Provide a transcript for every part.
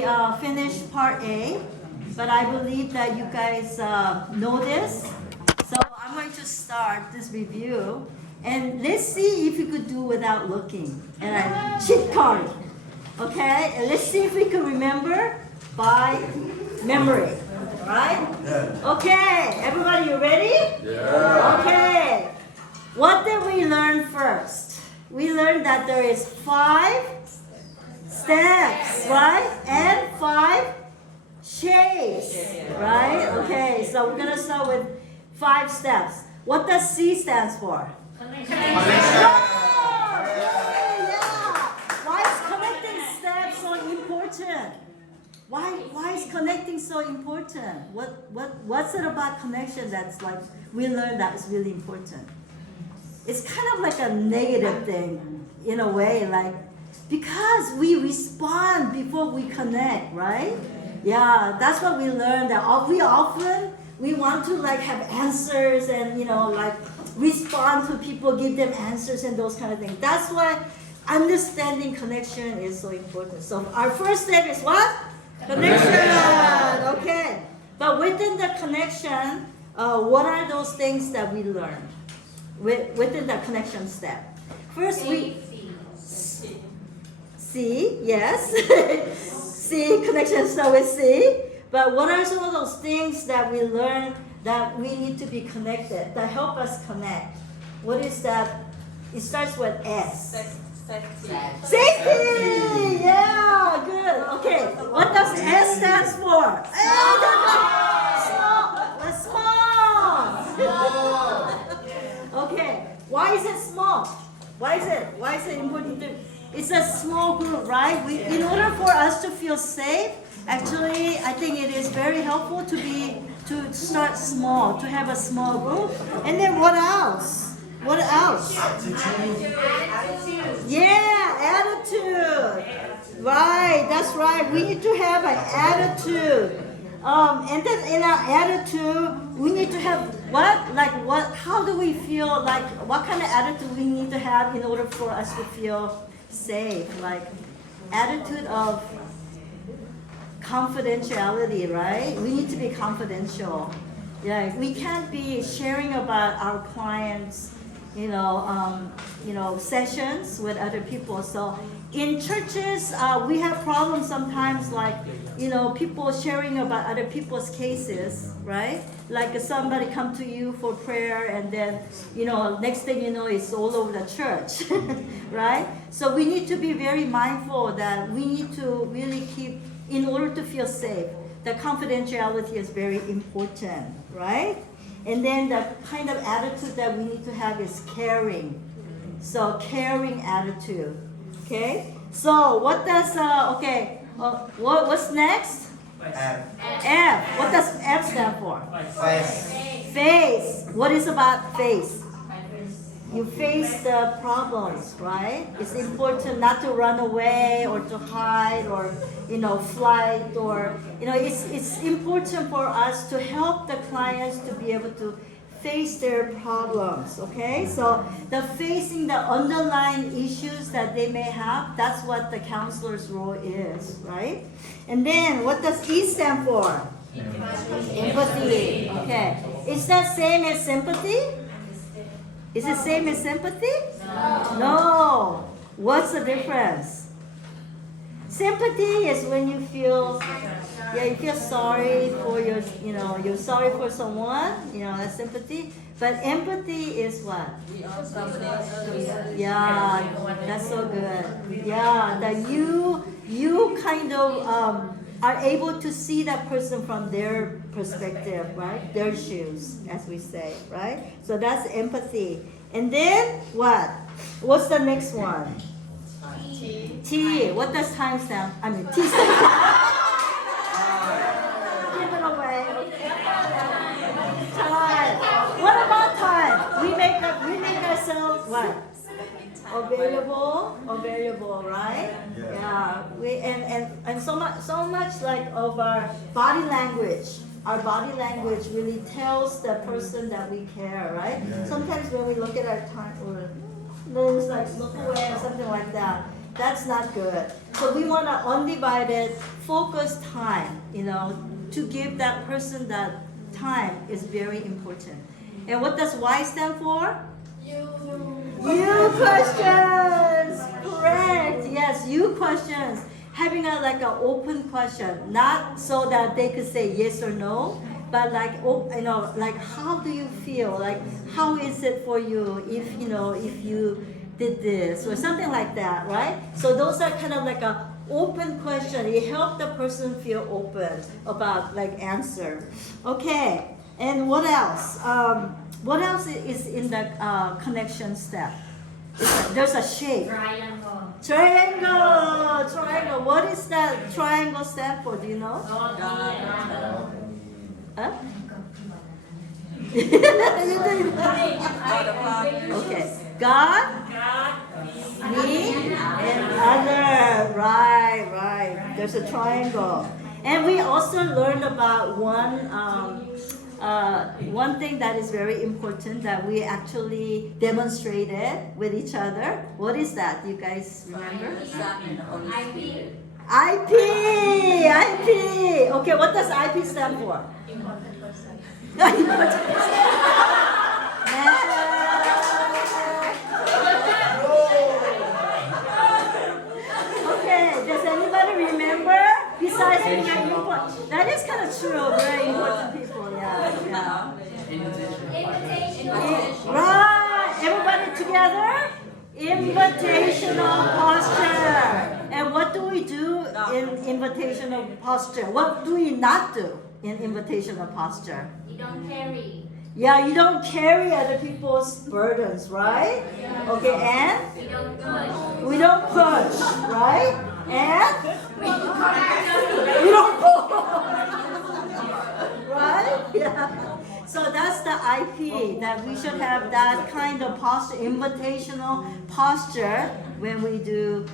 we finished part A, but I believe that you guys know this. So I'm going to start this review, and let's see if you could do without looking. And a cheat card, okay? And let's see if we can remember by memory, right? Yeah. Okay, everybody, you ready? Yeah. Okay. What did we learn first? We learned that there is 5 steps, right? And 5 shapes, right? Okay, so we're gonna start with 5 steps. What does C stands for? Connection. Oh, yeah. Why is connecting steps so important? Why is connecting so important? What's it about connection that's like we learned that is really important? It's kind of like a negative thing in a way, like because we respond before we connect, right? Yeah, that's what we learned. That we often want to like have answers and like respond to people, give them answers and those kind of things. That's why understanding connection is so important. So our first step is what? Connection. Okay. But within the connection, what are those things that we learned within the connection step? First, we C, yes. C, connection start with C. But what are some of those things that we learn that we need to be connected, that help us connect? What is that? It starts with S. Safety! Yeah, good. Okay, what does S stands for? Small. Okay, why is it small? Why is it important? It's a small group, right? In order for us to feel safe, actually, I think it is very helpful to start small, to have a small group. And then what else? What else? Yeah, attitude. Right, that's right. We need to have an attitude. And then in our attitude, we need to have what? Like what? How do we feel? Like what kind of attitude we need to have in order for us to feel safe? Like attitude of confidentiality, right? We need to be confidential. Yeah, we can't be sharing about our clients, sessions with other people. So in churches, we have problems sometimes, like people sharing about other people's cases, right? Like somebody come to you for prayer, and then next thing you know, it's all over the church, right? So we need to be very mindful that we need to really keep, in order to feel safe, the confidentiality is very important, right? And then the kind of attitude that we need to have is caring. So caring attitude, okay? So what does, what's next? F. What does F stand for? Face. What is about face? You face the problems, right? It's important not to run away or to hide or flight or it's important for us to help the clients to be able to face their problems, okay? So the facing the underlying issues that they may have, that's what the counselor's role is, right? And then what does E stand for? Empathy. Okay. Is that same as sympathy? Is it same as sympathy? No. What's the difference? Sympathy is when you feel, you feel sorry for you're sorry for someone, that's sympathy. But empathy is what? Yeah, that's so good. Yeah, that you kind of are able to see that person from their perspective, right? Their shoes, as we say, right? So that's empathy. And then what? What's the next one? T. What does time stand? T stand for? Give it away. Time. What about time? We make ourselves what? Available, right? Yeah. And so much like of our body language. Our body language really tells the person that we care, right? Sometimes when we look at our time, or it's like look away or something like that. That's not good. So we want an undivided, focused time, to give that person that time is very important. And what does Y stand for? You questions. Correct. Yes, you questions. Having an open question, not so that they could say yes or no, but how do you feel? Like, how is it for you if you did this or something like that, right? So those are kind of like a open question. It helps the person feel open about answer. Okay, and what else? What else is in the connection step? There's a shape. Triangle. What is that triangle stand for? Do you know? Huh? Okay. God, me, and other. Right. There's a triangle. And we also learned about one thing that is very important that we actually demonstrated with each other. What is that? You guys remember? IP. Okay, what does IP stand for? Important person. Okay, does anybody remember? Besides being very important, that is kind of true. Very important people. Yeah. Right. Everybody together. Invitational posture. And what do we do in invitational posture? What do we not do in invitational posture? You don't carry. Yeah, you don't carry other people's burdens, right? Okay, and? We don't push, right? And? We don't pull. Right? Yeah. So that's the IP, that we should have that kind of posture, invitational posture when we do,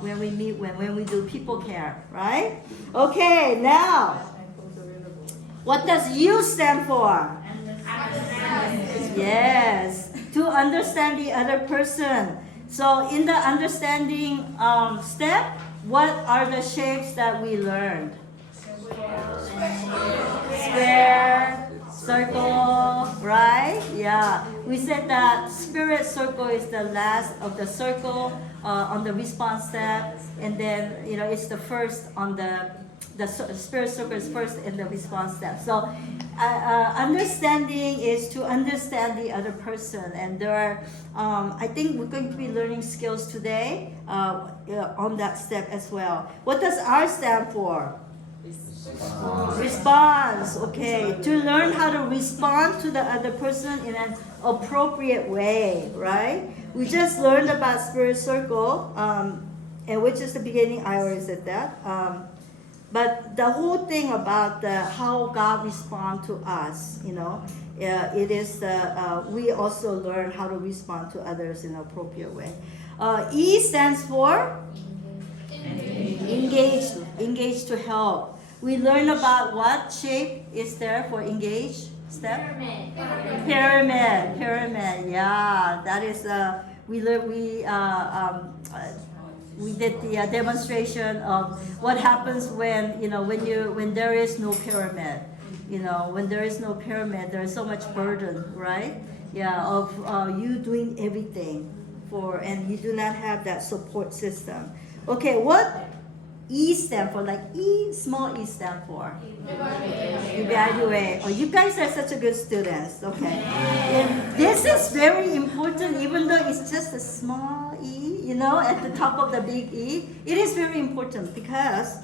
when we do people care, right? Okay, now, what does U stand for? Yes, to understand the other person. So in the understanding step, what are the shapes that we learned? Square, circle, right? Yeah. We said that spirit circle is the last of the circle on the response step, and then it's the first on the spirit circle is first in the response step. So understanding is to understand the other person, and there are I think we're going to be learning skills today on that step as well. What does R stand for? Response. Okay, to learn how to respond to the other person in an appropriate way, right? We just learned about spirit circle, and which is the beginning. I already said that. But the whole thing about how God responds to us, it is we also learn how to respond to others in an appropriate way. E stands for engage to help. We learn about what shape is there for engage step? Pyramid. Yeah, that is we did the demonstration of what happens when there is no pyramid. When there is no pyramid, there is so much burden, right? Yeah, of you doing everything and you do not have that support system. Okay, what E stand for? Small E stand for? Evaluate. Oh, you guys are such a good students. Okay. And this is very important, even though it's just a small E, at the top of the big E. It is very important because,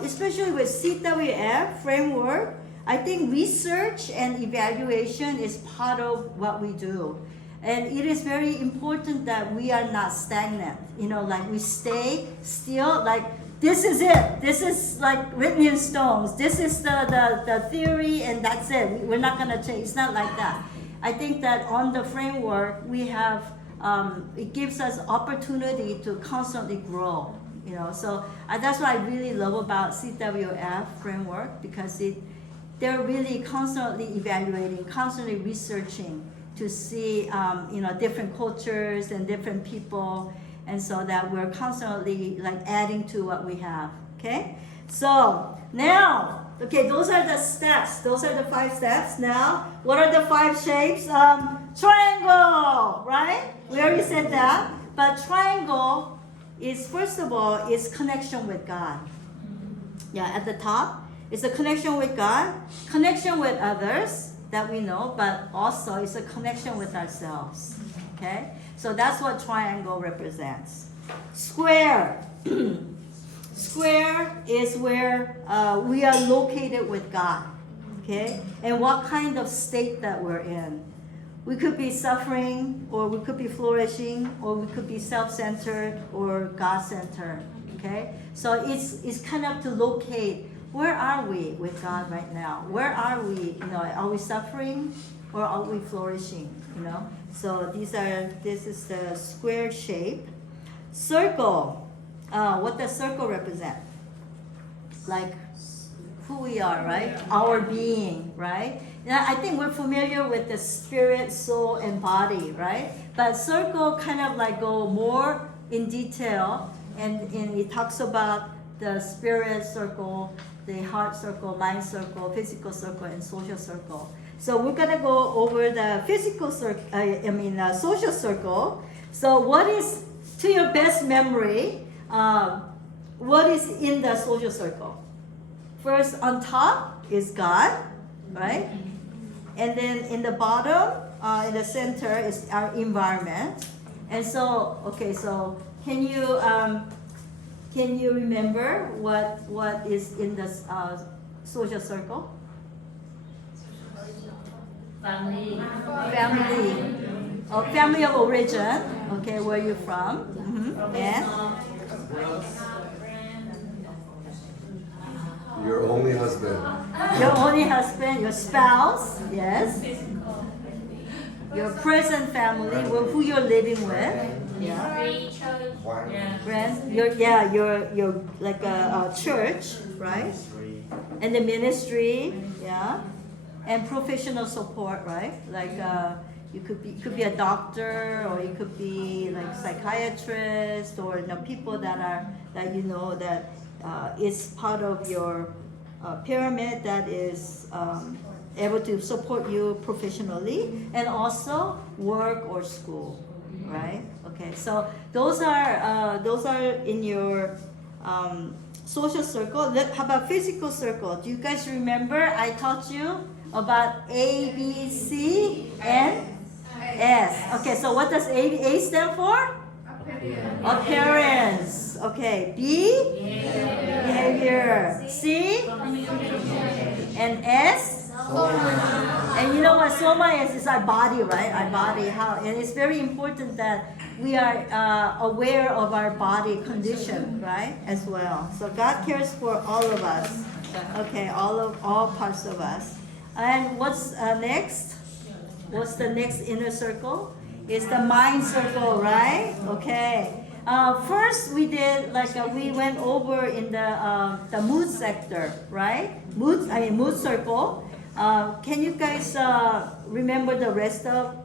especially with CWF framework, I think research and evaluation is part of what we do. And it is very important that we are not stagnant. We stay still, this is it. This is written in stones. This is the theory, and that's it. We're not going to change. It's not like that. I think that on the framework, we have, it gives us opportunity to constantly grow. So that's what I really love about CWF framework, because they're really constantly evaluating, constantly researching to see, different cultures and different people. and so that we're constantly like adding to what we have. Okay, so now, okay, those are the steps. Those are the 5 steps. Now, what are the 5 shapes? Triangle, right? We already said that. But triangle is, first of all, is connection with God. Yeah, at the top, it's a connection with God, connection with others that we know, but also it's a connection with ourselves. Okay? So that's what triangle represents. Square. Square is where we are located with God. Okay? And what kind of state that we're in. We could be suffering, or we could be flourishing, or we could be self-centered or God-centered. Okay? So it's kind of to locate, where are we with God right now? Where are we? Are we suffering or are we flourishing? So this is the square shape. Circle. What does circle represent? Like who we are, right? Our being, right? Now, I think we're familiar with the spirit, soul, and body, right? But circle kind of like go more in detail, and it talks about the spirit circle, the heart circle, mind circle, physical circle, and social circle. So we're gonna go over the physical circle, social circle. So what is, to your best memory, what is in the social circle? First, on top is God, right? And then in the bottom, in the center is our environment. And so, okay, so can you remember what is in the social circle? Family. Family of origin. Okay, where you from? And your only husband. Your only husband, your spouse, yes. Your present family, who you're living with. Yeah. Friends, you're like a church, right? And the ministry, yeah. And professional support, right? Like you could be a doctor, or you could be like psychiatrist, or people that is part of your pyramid that is able to support you professionally, and also work or school, right? Okay, so those are in your social circle. How about physical circle? Do you guys remember I taught you about A, B, C, and S? Okay, so what does A stand for? Appearance. Okay, B, behavior. C, and S. And you know what soma is our body, right? Our body, and it's very important that we are aware of our body condition, right? As well. So God cares for all of us. Okay, all parts of us. And what's next? What's the next inner circle? It's the mind circle, right? Okay. First, we did we went over in the mood sector, right? Mood circle. Can you guys remember the rest of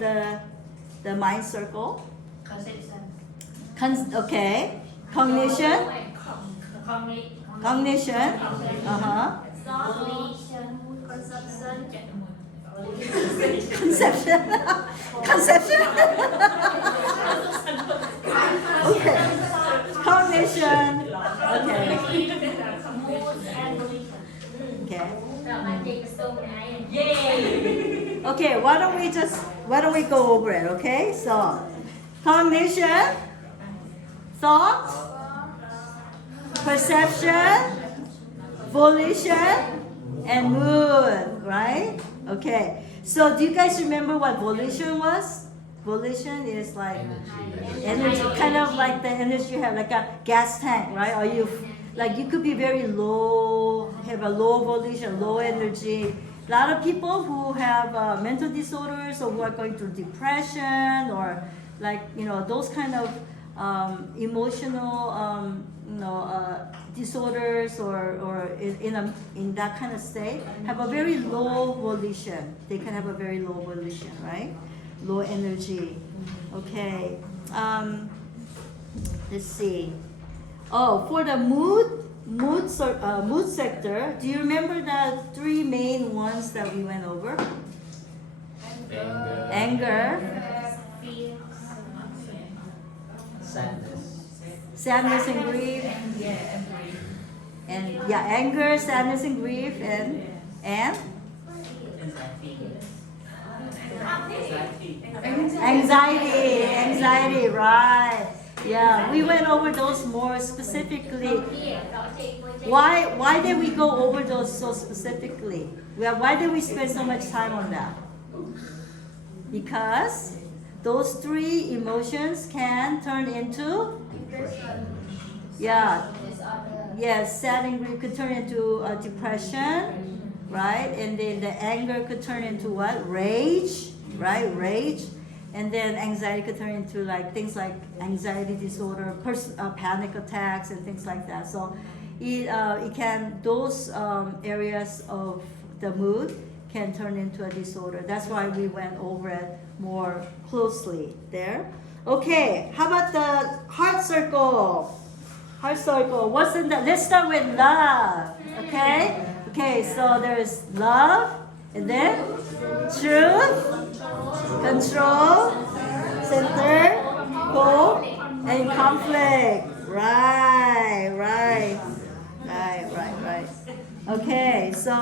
the mind circle? Okay. Cognition. Cognition. Conception. Conception. Okay. Cognition. Okay. Okay. Okay, why don't we go over it, okay? So, cognition, thought, perception, volition, and mood, right? Okay. So, do you guys remember what volition was? Volition is like energy, kind of like the energy you have, like a gas tank, right? Or you could be very low, have a low volition, low energy. A lot of people who have mental disorders, or who are going through depression, or those kind of emotional disorders, or in that kind of state, have a very low volition. They can have a very low volition, right? Low energy. Okay. Let's see. Oh, for the mood sector, do you remember the three main ones that we went over? Anger, sadness and grief, and anger, sadness and grief, and anxiety, right? Yeah, we went over those more specifically. Why did we go over those so specifically? Why did we spend so much time on that? Because those three emotions can turn into, sad and grief could turn into depression, right? And then the anger could turn into what? Rage, right? Rage. And then anxiety could turn into like things like anxiety disorder, panic attacks, and things like that. So it can, those areas of the mood can turn into a disorder. That's why we went over it more closely there. Okay, how about the heart circle? Heart circle, what's in that? Let's start with love, okay? Okay, so there's love, and then truth, control, center, hope, and conflict. Right. Okay, so,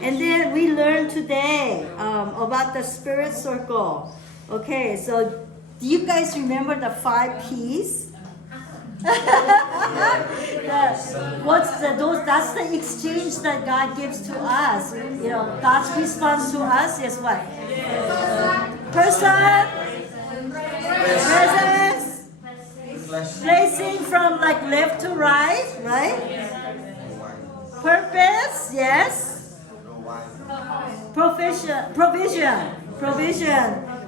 and then we learned today about the spirit circle. Okay, so do you guys remember the 5 P's? That's the exchange that God gives to us. You know, God's response to us is what? Person, presence, placing from like left to right, right? Purpose, yes. Provision.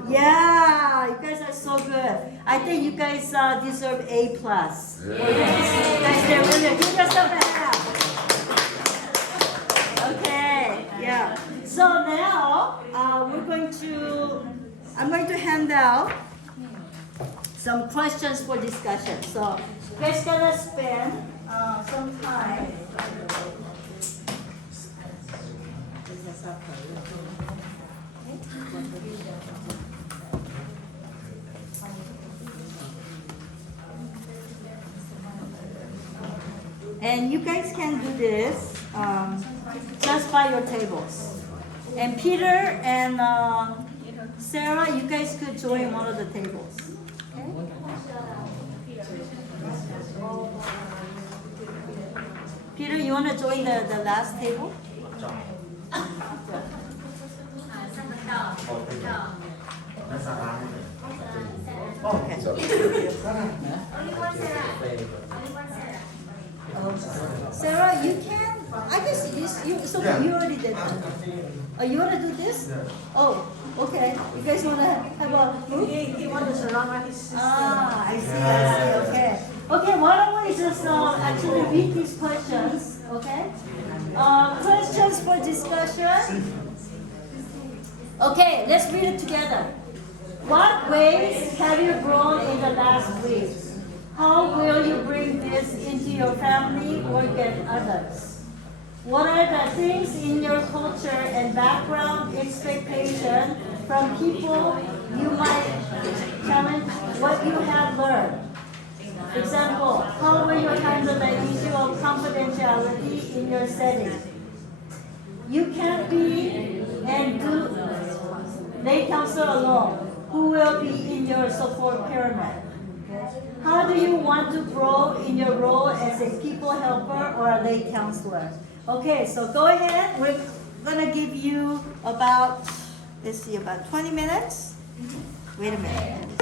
Yeah, you guys are so good. I think you guys deserve A+. You guys did really good. Give yourself a hand. Okay, yeah. So now I'm going to hand out some questions for discussion. So you guys gonna spend some time. And you guys can do this just by your tables. And Peter and Sarah, you guys could join one of the tables. Okay? Peter, you want to join the last table? Okay. Sarah, you can. I guess it's okay. You already did that. Oh, you want to do this? Oh, okay. You guys want to have a move? He wants to run around his sister. I see. Okay. Okay, why don't we just actually read these questions, okay? Questions for discussion. Okay, let's read it together. What ways have you grown in the last week? How will you bring this into your family or get others? What are the things in your culture and background expectation from people you might challenge what you have learned? Example, how will you handle the issue of confidentiality in your setting? You can't be and do lay counsel alone. Who will be in your support pyramid? How do you want to grow in your role as a people helper or a lay counselor? Okay, so go ahead. We're gonna give you about 20 minutes. Wait a minute.